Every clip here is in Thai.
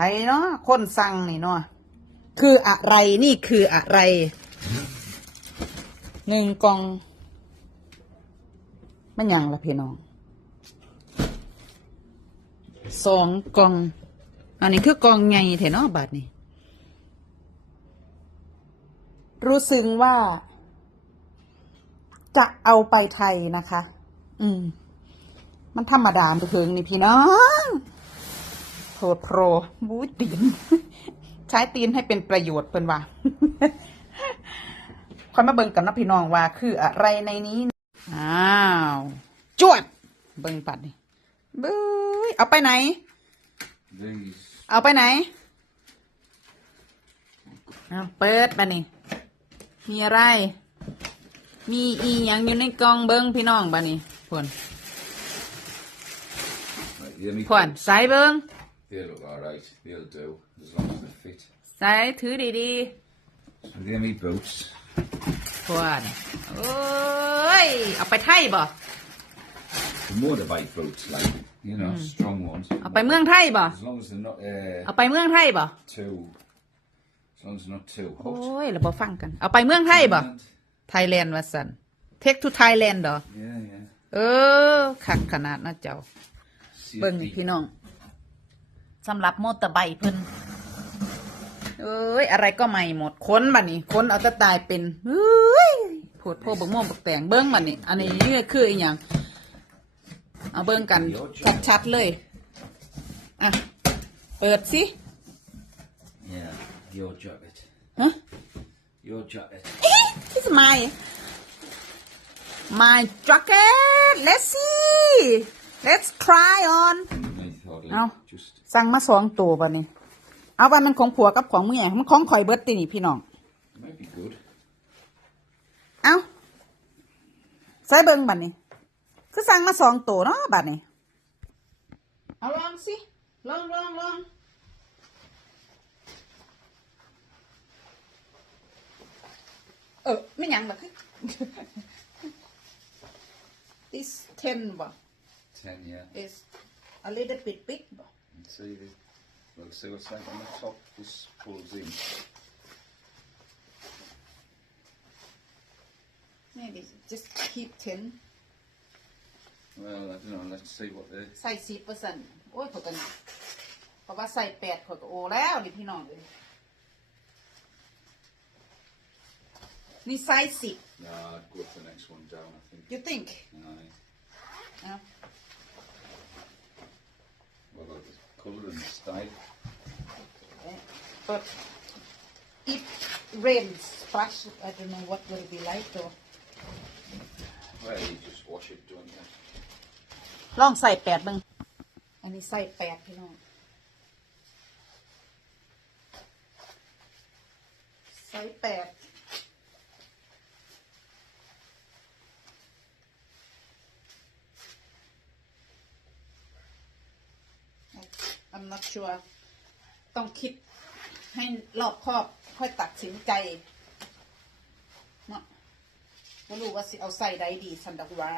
ไผเนาะคนสั่งนี่เนาะคืออะไรนี่คืออะไรหนึ่งกล่องมันยังละพี่น้องสองกล่อง อันนี้คือกล่องใหญ่เถอะเนาะบาทนี่รู้สึกว่า จะเอาไปไทยนะคะ อืม มันธรรมดาไปเพิงนี่พี่น้อง พดโปรบูยตีน ใช้ตีนให้เป็นประโยชน์เป็นว่าคอยมาเบิ่งกันนะพี่น้องว่า คืออะไรในนี้ อ้าว จวด เบิ่งปัดนี่เบ้ยเอาไปไหน These เอาไปไหน เอาเปิดมานี่ มีอะไร มีอีหยังอยู่ในกล่องเบิ้งพี่น้องบ้านี่พวน right, the only พวนใส่เบิ้ง they look alright. They'll do as long as they fit. ใส่ถือดี So the only boots. ๆพวนโอ้ย เอาไปไทยบ่ The motorbike boots, like you know, strong ones. เอาไปเมืองไทยบ่ As long as they're not uh, เอาไปเมืองไทยบ่ too. As long as they're not too โอ้ hot. ยเราบ่ฟังกัน เอาไปเมืองไทยบ่ And- ไทยแลนด์ว่าสันเทคทูไทยแลนด์ดอ Yeah, yeah. เออคักขนาดนะเจ้าเบิ่งนี่ Safety. พี่น้อง สำหรับมอเตอร์ไบค์เพิ่นเอ้ย อะไรก็ใหม่หมด ค้นบัดนี้ ค้นเอาแต่ตายเป็นเฮ้ยโพดโพบักม่วงบักแตงเบิ้งบัดนี้ อันนี้นี่คืออีหยังเอาเบิ้งกัน ชัดๆเลย อะ เปิดสิ Yeah, your jacket. ฮะ Your jacket. This is my my jacket let's see let's try on Underneath, hardly. Ow. Just สั่งมาสองตัวบัดนี้ เอาวันมันของผัวกับของเมียมันของข่อยเบิดตินี่พี่น้อง might be good. เอาใส่เบิ่งบัดนี้ คือสั่งมาสองตัวเนาะบัดนี้ เอาลองสิ ลองลองลองเออไม่หยังหรอกคือ this ten บ่ Ten, yeah. is a little bit big บ่ And see the. Well, see what's like on the top. This pulls in. maybe just keep ten Well, I don't know. Let's see what the. ใส่สิบเปอร์เซ็นต์โอ้ยข่อยกันเพราะว่าใส่แปดข่อยก็โอแล้วนี่พี่น้องเลยนี่ใส่สิบ No, I'd go for the next one down. I think. you think Aye. เ like the colour and the style. but if rains splash I don't know what will it be like though Well, you just wash it, don't you? ลองใส่แปดมึงอันนี้ใส่แปดพี่น้องใส่แปด I'm not sure ต้องคิดให้รอบคอบค่อยตัดสินใจเนาะไม่รู้ว่าสิเอาใส่ใดดีสันดอกว่า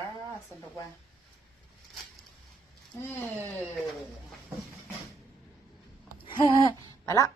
สันดอกว่าเออไปละ